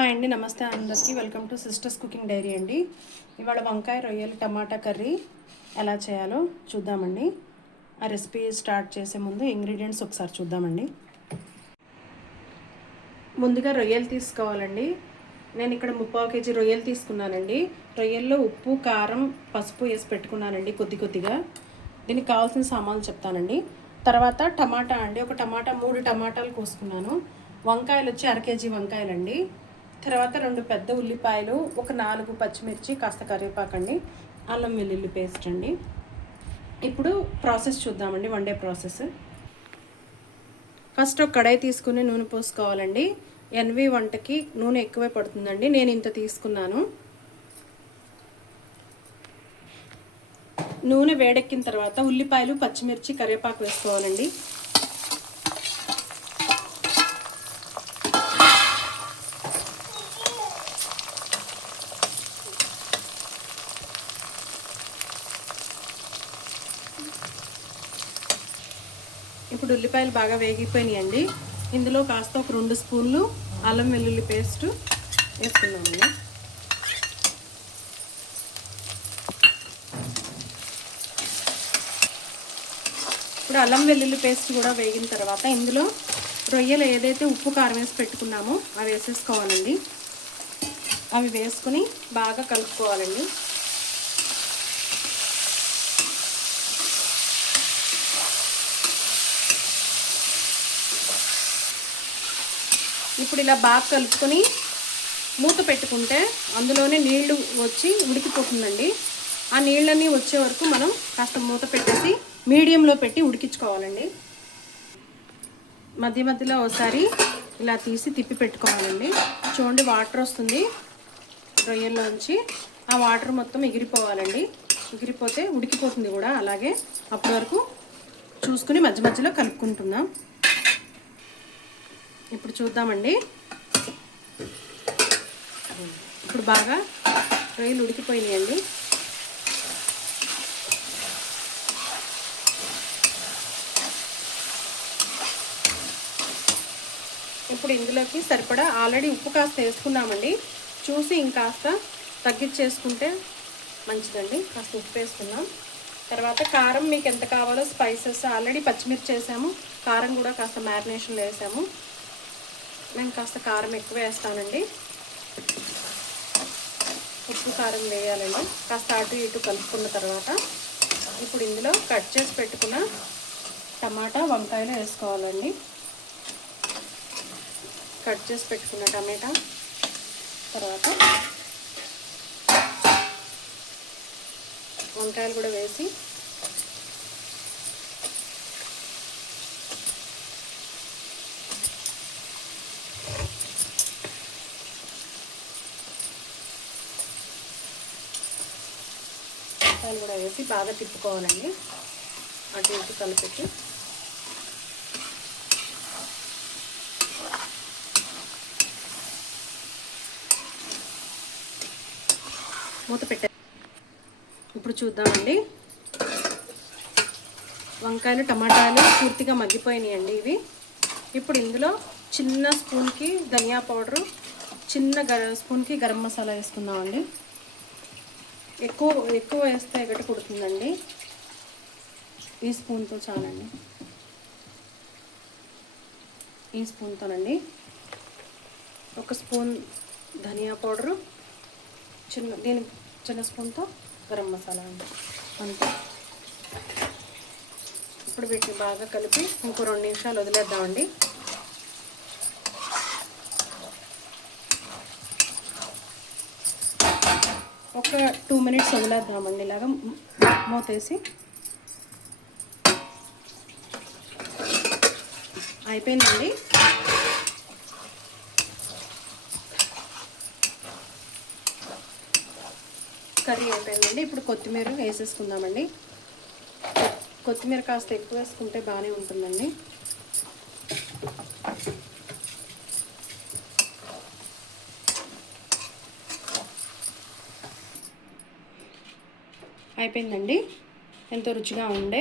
Hi అండి, నమస్తే అందరికీ. Welcome to sisters cooking diary అండి. ఇవాళ వంకాయ రొయ్యలు టమాటా కర్రీ ఎలా చేయాలో చూద్దామండి. ఆ రెసిపీ స్టార్ట్ చేసే ముందు ఇంగ్రీడియంట్స్ ఒకసారి చూద్దామండి. ముందుగా రొయ్యలు తీసుకోవాలండి. నేను ఇక్కడ 3/4 kg రొయ్యలు తీసుకున్నానండి. రొయ్యల్లో ఉప్పు, కారం, పసుపు వేసి పెట్టుకున్నానండి కొద్దిగా. దీనికి కావాల్సిన సామాన్లు చెప్తానండి. తర్వాత టమాటా అండి, ఒక టమాటా 3 టమాటాలు కోసుకున్నాను. వంకాయలు వచ్చి 1/2 kg వంకాయలండి. తర్వాత 2 పెద్ద ఉల్లిపాయలు, ఒక 4 పచ్చిమిర్చి, కాస్త కరివేపాకండి, అల్లం వెల్లుల్లి పేస్ట్ అండి. ఇప్పుడు ప్రాసెస్ చూద్దామండి, వండే ప్రాసెస్. ఫస్ట్ ఒక కడాయి తీసుకుని నూనె పోసుకోవాలండి. ఎన్వి వంటకి నూనె ఎక్కువే పడుతుందండి, నేను ఇంత తీసుకున్నాను. నూనె వేడెక్కిన తర్వాత ఉల్లిపాయలు, పచ్చిమిర్చి, కరివేపాకు వేసుకోవాలండి. ఇప్పుడు ఉల్లిపాయలు బాగా వేగిపోయినాయండి. ఇందులో కాస్త ఒక 2 స్పూన్లు అల్లం వెల్లుల్లి పేస్ట్ వేసుకున్నామండి. ఇప్పుడు అల్లం వెల్లుల్లి పేస్ట్ కూడా వేగిన తర్వాత ఇందులో రొయ్యలు ఏదైతే ఉప్పు కారం వేసి పెట్టుకున్నామో అవి వేసేసుకోవాలండి. అవి వేసుకుని బాగా కలుపుకోవాలండి. ఇప్పుడు ఇలా బాగా కలుపుకొని మూత పెట్టుకుంటే అందులోనే నీళ్లు వచ్చి ఉడికిపోతుందండి. ఆ నీళ్ళన్నీ వచ్చే వరకు మనం కాస్త మూత పెట్టేసి మీడియంలో పెట్టి ఉడికించుకోవాలండి. మధ్య మధ్యలో ఒకసారి ఇలా తీసి తిప్పి పెట్టుకోవాలండి. చూడండి, వాటర్ వస్తుంది రొయ్యల్లోంచి. ఆ వాటర్ మొత్తం ఎగిరిపోవాలండి. ఎగిరిపోతే ఉడికిపోతుంది కూడా. అలాగే అప్పటి వరకు చూసుకుని మధ్య మధ్యలో కలుపుకుంటున్నాం. ఇప్పుడు చూద్దామండి. ఇప్పుడు బాగా రొయ్యలు ఉడికిపోయినాయండి. ఇప్పుడు ఇందులోకి సరిపడా ఆల్రెడీ ఉప్పు కాస్త వేసుకున్నామండి. చూసి ఇంకాస్త తగ్గించేసుకుంటే మంచిదండి. కాస్త ఉప్పు వేసుకున్నాం. తర్వాత కారం మీకు ఎంత కావాలో స్పైసెస్, ఆల్రెడీ పచ్చిమిర్చి వేసాము, కారం కూడా కాస్త మ్యారినేషన్లో వేసాము. నేను కాస్త కారం ఎక్కువ వేస్తానండి. ఉప్పు కారం వేయాలండి. కాస్త అటు ఇటు కలుపుకున్న తర్వాత ఇప్పుడు ఇందులో కట్ చేసి పెట్టుకున్న టమాటా, వంకాయలు వేసుకోవాలండి. కట్ చేసి పెట్టుకున్న టమాటా, తర్వాత వంకాయలు కూడా వేసి బాగా తిప్పుకోవాలండి. అటు ఇటు కలిపెట్టి మూత పెట్టే. ఇప్పుడు చూద్దామండి. వంకాయలు, టమాటాలు పూర్తిగా మగ్గిపోయినాయండి ఇవి. ఇప్పుడు ఇందులో చిన్న స్పూన్కి ధనియా పౌడరు, చిన్న స్పూన్కి గరం మసాలా వేసుకుందామండి. ఎక్కువ వేస్తే ఎగట కుడుతుందండి. ఈ స్పూన్తో చాలండి. ఈ స్పూన్తోనండి. 1 స్పూన్ ధనియా పౌడరు, చిన్న స్పూన్తో గరం మసాలా అండి అంతే. ఇప్పుడు వీటిని బాగా కలిపి ఇంకో 2 నిమిషాలు వదిలేద్దామండి. ఒక 2 మినిట్స్ వదిలేద్దామండి. ఇలాగ మూతేసి. అయిపోయిందండి. కర్రీ అయిపోయిందండి. ఇప్పుడు కొత్తిమీర వేసేసుకుందామండి. కొత్తిమీర కాస్త ఎక్కువ వేసుకుంటే బాగానే ఉంటుందండి. అయిపోయిందండి. ఎంతో రుచిగా ఉండే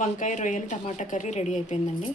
వంకాయ రొయ్యలు టమాటా కర్రీ రెడీ అయిపోయిందండి.